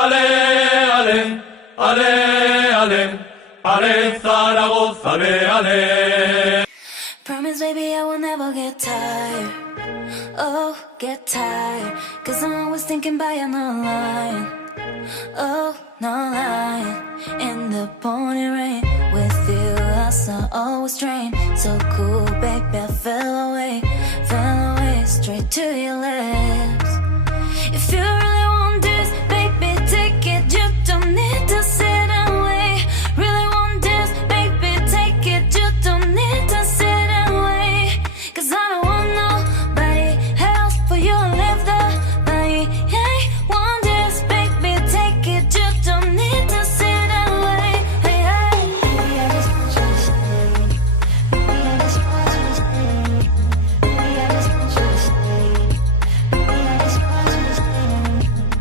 Ale, ale, ale, ale, ale, Zaragoza, ale, ale. Promise, baby, I will never get tired. Oh, get tired. Cause I'm always thinking about you, no lying. Oh, no lying. In the pouring rain, with you I saw always drain. So cool, baby, I fell away straight to your lips. If you really want this, baby, take it. You don't need to sit and wait. Really want this, baby, take it. You don't need to sit and wait. Cause I don't want nobody else for you to live the night. I want this, baby, take it. You don't need to sit and wait. Hey, hey. Baby, I just want you to stay. Baby, I just want you to stay. Baby, I just want you to stay. Baby, I just want you to stay.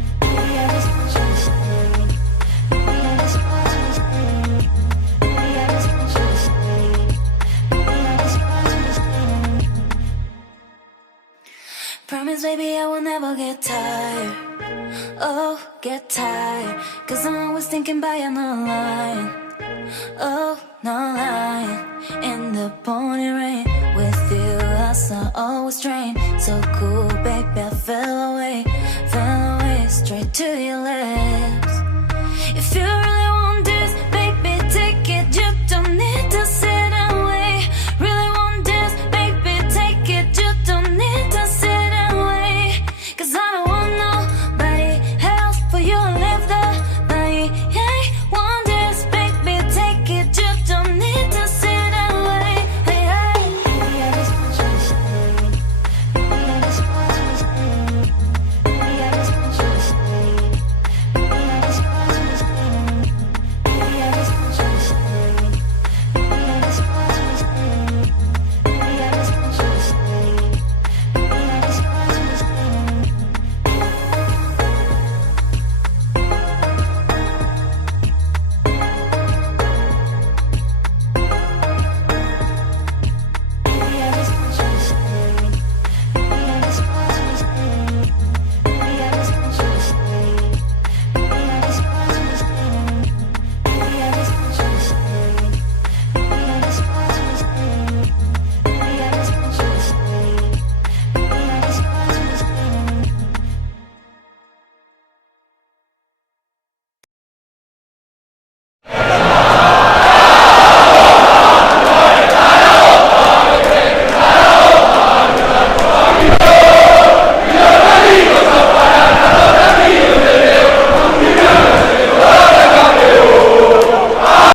Baby, I just want you to stay. Baby, I just want you to stay. Baby, I just want you to stay. Baby, I just want you to stay. Promise, baby, I will never get tired. Oh, get tired. Cause I'm always thinking about you, no lying. Oh, no lying. In the pouring rain, with you I saw always drain. So cool, baby, I fell away straight to your lips. If you really